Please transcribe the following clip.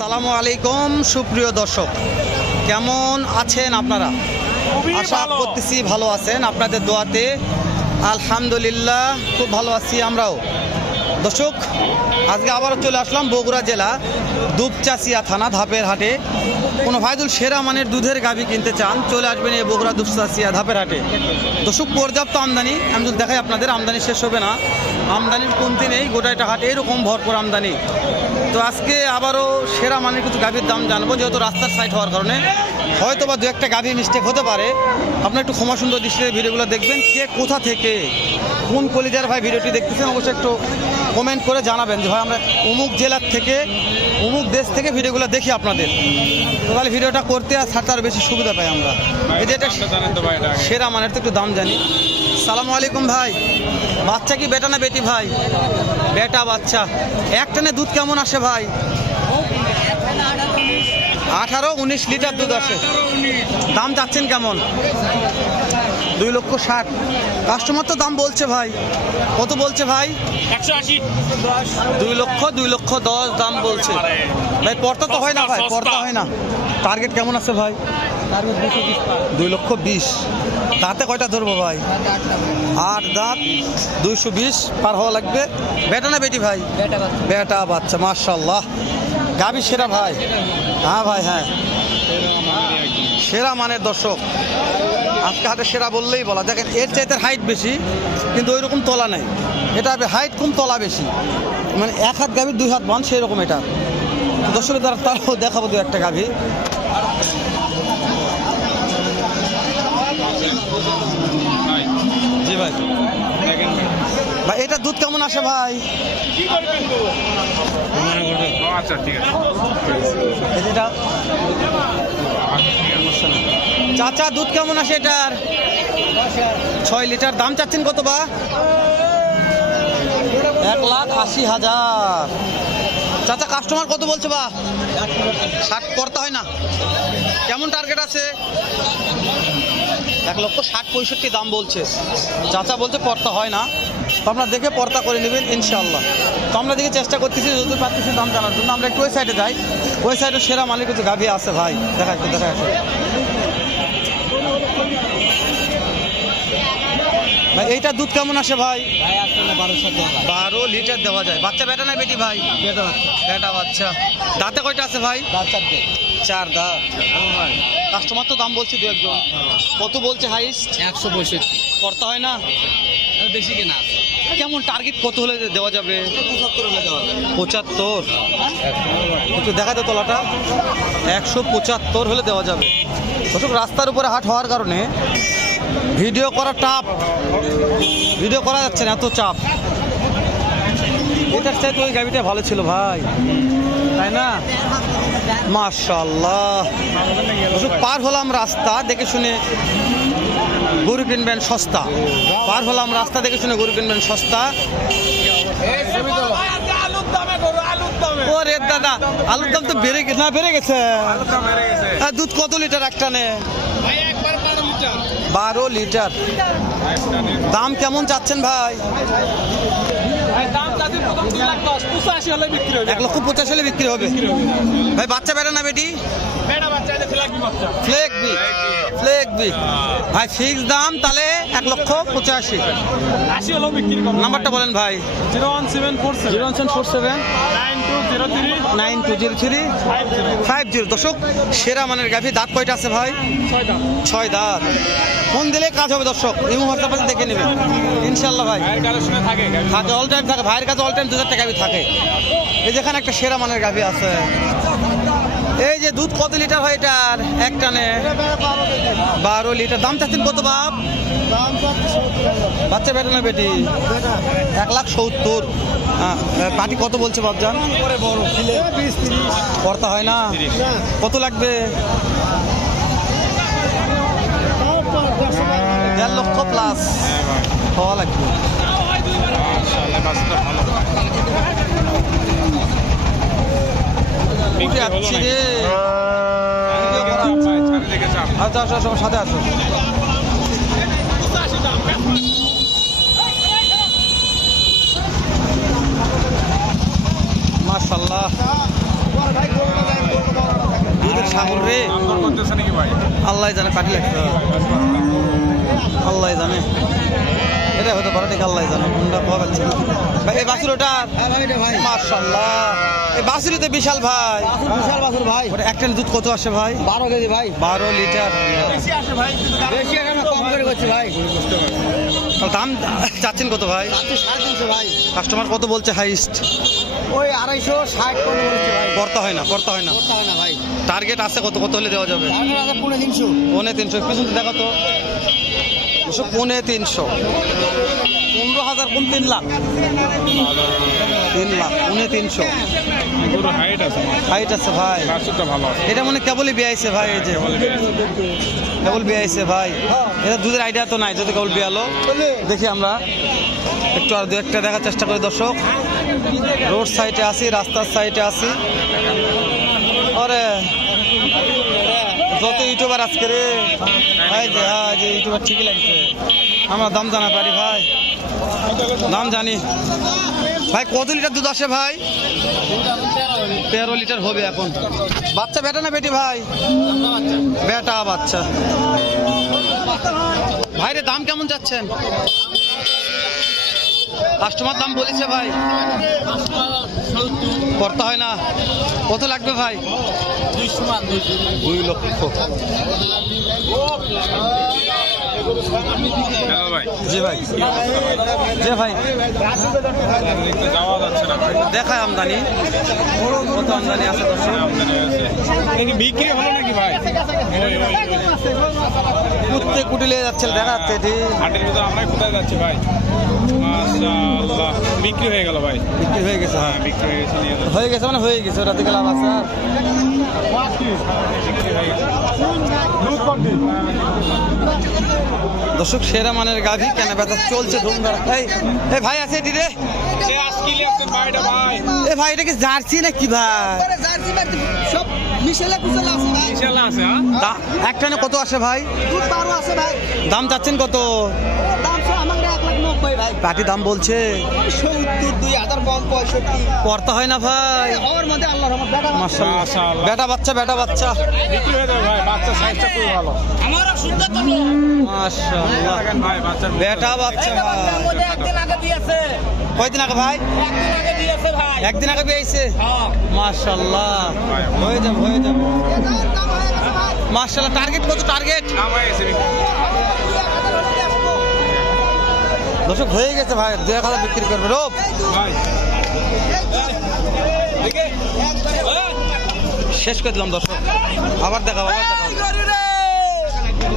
আসসালামু আলাইকুম সুপ্রিয় দর্শক, কেমন আছেন আপনারা? আশা করতেছি ভালো আছেন, আপনাদের দোয়াতে আলহামদুলিল্লাহ খুব ভালো আছি আমরাও। দর্শক, আজকে আবারও চলে আসলাম বগুড়া জেলা দুপচাচিয়া থানা ধাপের হাটে। কোনো ভাইদুল সেরা মানের দুধের গাভী কিনতে চান, চলে আসবেন এই বগুড়া দুপচাচিয়া ধাপের হাটে। দর্শক, পর্যাপ্ত আমদানি, আমি যদি দেখাই আপনাদের, আমদানি শেষ হবে না, আমদানির কমতি নেই, গোটা একটা হাট এরকম ভরপুর আমদানি। তো আজকে আবারও সেরা মানের কিছু গাভীর দাম জানবো, যেহেতু রাস্তার সাইড হওয়ার কারণে হয়তো বা দু একটা গাভী মিস্টেক হতে পারে। আপনার একটু ক্ষমা সুন্দর দৃষ্টিতে ভিডিওগুলো দেখবেন। কে কোথা থেকে কোন কলিজার ভাই ভিডিওটি দেখতেছেন অবশ্যই একটু কমেন্ট করে জানাবেন যে ভাই আমরা অমুক জেলার থেকে অমুক দেশ থেকে ভিডিওগুলো দেখি আপনাদের, তো তাহলে ভিডিওটা করতে আর ছাড়তে আরও বেশি সুবিধা পাই আমরা। এই যে এটা সেরা মানের, তো একটু দাম জানি। সালামু আলাইকুম ভাই, বাচ্চা কি বেটা না বেটি ভাই? বেটা বাচ্চা। এক টানে দুধ কেমন আসে ভাই? 18-19 লিটার দুধ আসে। দাম চাচ্ছেন কেমন? 2,60,000। কাস্টমার তো দাম বলছে ভাই, কত বলছে ভাই? 180। 2,10,000 দাম বলছে ভাই। পর্তা তো হয় না ভাই, পর্তা হয় না। টার্গেট কেমন আছে ভাই? 2,20,000। দাঁতে কয়টা ধরবো ভাই? 8 দাঁত, 220 পার হওয়া লাগবে। বেটা না বেটি ভাই? বেটা বাচ্চা, মাশাআল্লাহ। গাভী সেরা ভাই। হ্যাঁ ভাই, হ্যাঁ সেরা মানের। দর্শক, আজকে হাটে সেরা বললেই বলা। দেখেন, এর চাইতে হাইট বেশি কিন্তু ওই রকম তলা নেই। এটা হাইট কম, তলা বেশি, মানে এক হাত গাভীর 2 হাত বান, সেই রকম এটা। দর্শকের দ্বারা তারাও দেখাবো দু একটা গাভী। জি ভাই, ভাই এটা দুধ কেমন আসে ভাই? আচ্ছা ঠিক আছে। এটা চাচা দুধ কেমন আসে এটার? 6 লিটার। দাম চাচ্ছেন কত বা? 1,80,000। চাচা কাস্টমার কত বলছে বা? 60 করতে হয় না? কেমন টার্গেট আছে? 1,60,65 দাম বলছে। চাচা বলছে পর্তা হয় না, তো আপনারা দেখে পর্তা করে নেবেন ইনশাআল্লাহ। তো আমরা দেখে চেষ্টা করতেছি যদি পারতেছি দাম জানার জন্য। আমরা একটু ওই সাইডে যাই, ওই সাইডে সেরা মালিক কিছু গাভী আছে ভাই, দেখা একটু দেখা আসে ভাই। এইটা দুধ কেমন আসে ভাই? 12 লিটার দেওয়া যায়। বাচ্চা বেটা না বেটি ভাই? বেটা বাচ্চা। দাঁতে কয়টা আছে ভাই? 4 দাঁত। কাস্টমার তো দাম বলছে দু একজন, কত বলছে হাইস্ট? 165। করতে হয় না? বেশি কেনা আছে। কেমন টার্গেট কত হলে দেওয়া যাবে? 75 হলে দেওয়া যাবে। 75। একটু দেখাতে তলাটা। 175 হলে দেওয়া যাবে। দর্শক, রাস্তার উপরে হাট হওয়ার কারণে ভিডিও করা টাফ, ভিডিও করা যাচ্ছে না, এত চাপ। এটার চাইতে ওই গাড়িটা ভালো ছিল ভাই, তাই না? মাশাআল্লাহ। পার হলাম রাস্তা দেখে শুনে গরু কিনবেন সস্তা। পার হলাম রাস্তা দেখে শুনে গরু কিনবেন সস্তা। ওরে দাদা, আলুর দাম তো বেড়ে গেছে না? বেড়ে গেছে। দুধ কত লিটার এক টানে? 12 লিটার। দাম কেমন চাচ্ছেন ভাই? 1,85,000 হলে বিক্রি হবে ভাই। বাচ্চা বেটা না বেটি? ফ্লেক বি। ফ্লেক বি ভাই। ফিক্স দাম তাহলে 1,85,000। নাম্বারটা বলেন ভাই। 01747 920350। দর্শক, সেরা মানের গাভী। দাঁত কয়টা আছে ভাই? 6 দাঁত। ফোন দিলে কাজ হবে দর্শক, এই মুহূর্তে দেখে নেবেন ইনশাল্লাহ ভাই। থাকে অল টাইম থাকে ভাইয়ের কাছে, অল টাইম 2,000 গাভী থাকে। এই যেখানে একটা সেরা মানের গাভী আছে। এই যে দুধ কত লিটার হয় এটার এক টানে? 12 লিটার। দাম চাচ্ছেন কত বাপ? বাচ্চা বেটা না বেটি? 1,70,000। পাটি কত বলছে বাপজান? করতে হয় না? কত লাগবে? 1.5 লক্ষ প্লাস হওয়া লাগবে। আচ্ছা আসো, সবার সাথে আসো। মাশাআল্লাহ। সাগর রে দাম দর করতেছে নাকি ভাই? আল্লাহ জানে পাটি লাগছে আল্লাহ জানে এটা হতে পারে ঠিক আল্লাহ জানে কোনটা পাওয়া যাচ্ছে না। ভাই এই বাছুর ওটা ভাই মাশাআল্লাহ এই বাছুরিতে বিশাল ভাই বিশাল বাছুর ভাই, ওটা একটা দুধ কত আসে ভাই? 12 কেজি ভাই। 12 লিটার। বেশি এখানে কম করে করছি ভাই। দাম চাচ্ছেন কত ভাই? 350 ভাই। কাস্টমার কত বলছে হাইস্ট? ওই 260 করে বলছি ভাই। করতে হয় না করতে হয় না। করতে হয় না ভাই। টার্গেট আছে কত কত হলে দেওয়া যাবে? টার্গেট আছে 350। 350 পিছন দেখো তো 350 15,000 কোন 3 লাখ 3 লাখ 350 পুরো হাইট আছে, হাইট আছে ভাই। বাছুরটা ভালো আছে। এটা মনে কেবলই বিয়াইছে ভাই, এই যে কেবল বিয়াইছে ভাই। এটা দুধের আইডিয়া তো নাই, যদি কেবল বিয়ালো দেখি আমরা একটু আর দু একটা দেখার চেষ্টা করি দর্শক। রোড সাইডে আছি, রাস্তার সাইডে আছি। আরে যত ইউটিউবার আজকে রে ভাই, যে হ্যাঁ যে ইউটিউবার ঠিকই লাগছে। আমরা দাম জানা পারি ভাই, দাম জানি ভাই। কত লিটার দুধ আসে ভাই? 13 লিটার হবে এখন। বাচ্চা বেটা না বেটি ভাই? বেটা বাচ্চা। ভাই রে দাম কেমন যাচ্ছেন? কাস্টমার দাম বলেছে ভাই, করতে হয় না। কত লাগবে ভাই? 2 লক্ষ। হ্যালো ভাই, জি ভাই, জি ভাই একটু যাওয়া যাচ্ছে না ভাই। দেখায় আমদানি, কত আমদানি আছে দর্শক। আমদানি আছে। এটা কি বিক্রি হলো নাকি ভাই? কুত্তে কুটিলে যাচ্ছে, দেখা যাচ্ছে এটি হাটের ভিতরে আমরা কোথায় যাচ্ছি ভাই? মাশাআল্লাহ, বিক্রি হয়ে গেল ভাই। বিক্রি হয়ে গেছে। হ্যাঁ বিক্রি হয়ে গেছে, নিয়ে যাও। হয়ে গেছে মানে হয়ে গেছে, ওটা থেকে লাভ আছে আর। বিক্রি হয়ে গেছে। দর্শক সেরা মানের গাভি কেনা বেচা চলছে ধুমধাম। এই ভাই আছে এটি রে? সে আজকিলি আপনার ভাইটা ভাই। এ ভাই এটা কি জার্সি না কি ভাই? জার্সি বাড়ি সব মিশেলা কুশলা আছে ভাই। ইনশাআল্লাহ আছে। হ্যাঁ, একটা না কত আসে ভাই? দুধ 12 আছে ভাই। দাম চাচ্ছেন কত? দাম সব আমাদের 1,90,000 ভাই। পাটি দাম বলছে 70 2000 কম 65। করতে হয় না ভাই। ওর মধ্যে আল্লাহর রহমত বেটা মাশাআল্লাহ, মাশাআল্লাহ। বেটা বাচ্চা বেটা বাচ্চা বিক্রি হয়ে যাবে ভাই। বাচ্চা সাইজটা খুব ভালো। আমারও সুন্দর তো লোক। মাশাআল্লাহ, দেখেন ভাই, বাচ্চার বেটা বাচ্চা ভাই। মধ্যে একদিন আগে দিয়েছে। কয়দিন আগে ভাই? একদিন আগে দিয়েছে ভাই। একদিন আগে পেয়েছে। হ্যাঁ। মাশাআল্লাহ, হয়ে যাবে হয়ে যাবে। মাশাআল্লাহ, টার্গেট কত? টার্গেট দাম হয়ে গেছে বিক্রি। দর্শক হয়ে গেছে ভাই, 2,000 বিক্রি করবে রোপ। ভাই শেষ করে দিলাম দর্শক, আবার দেখাবো আবার দেখাবো।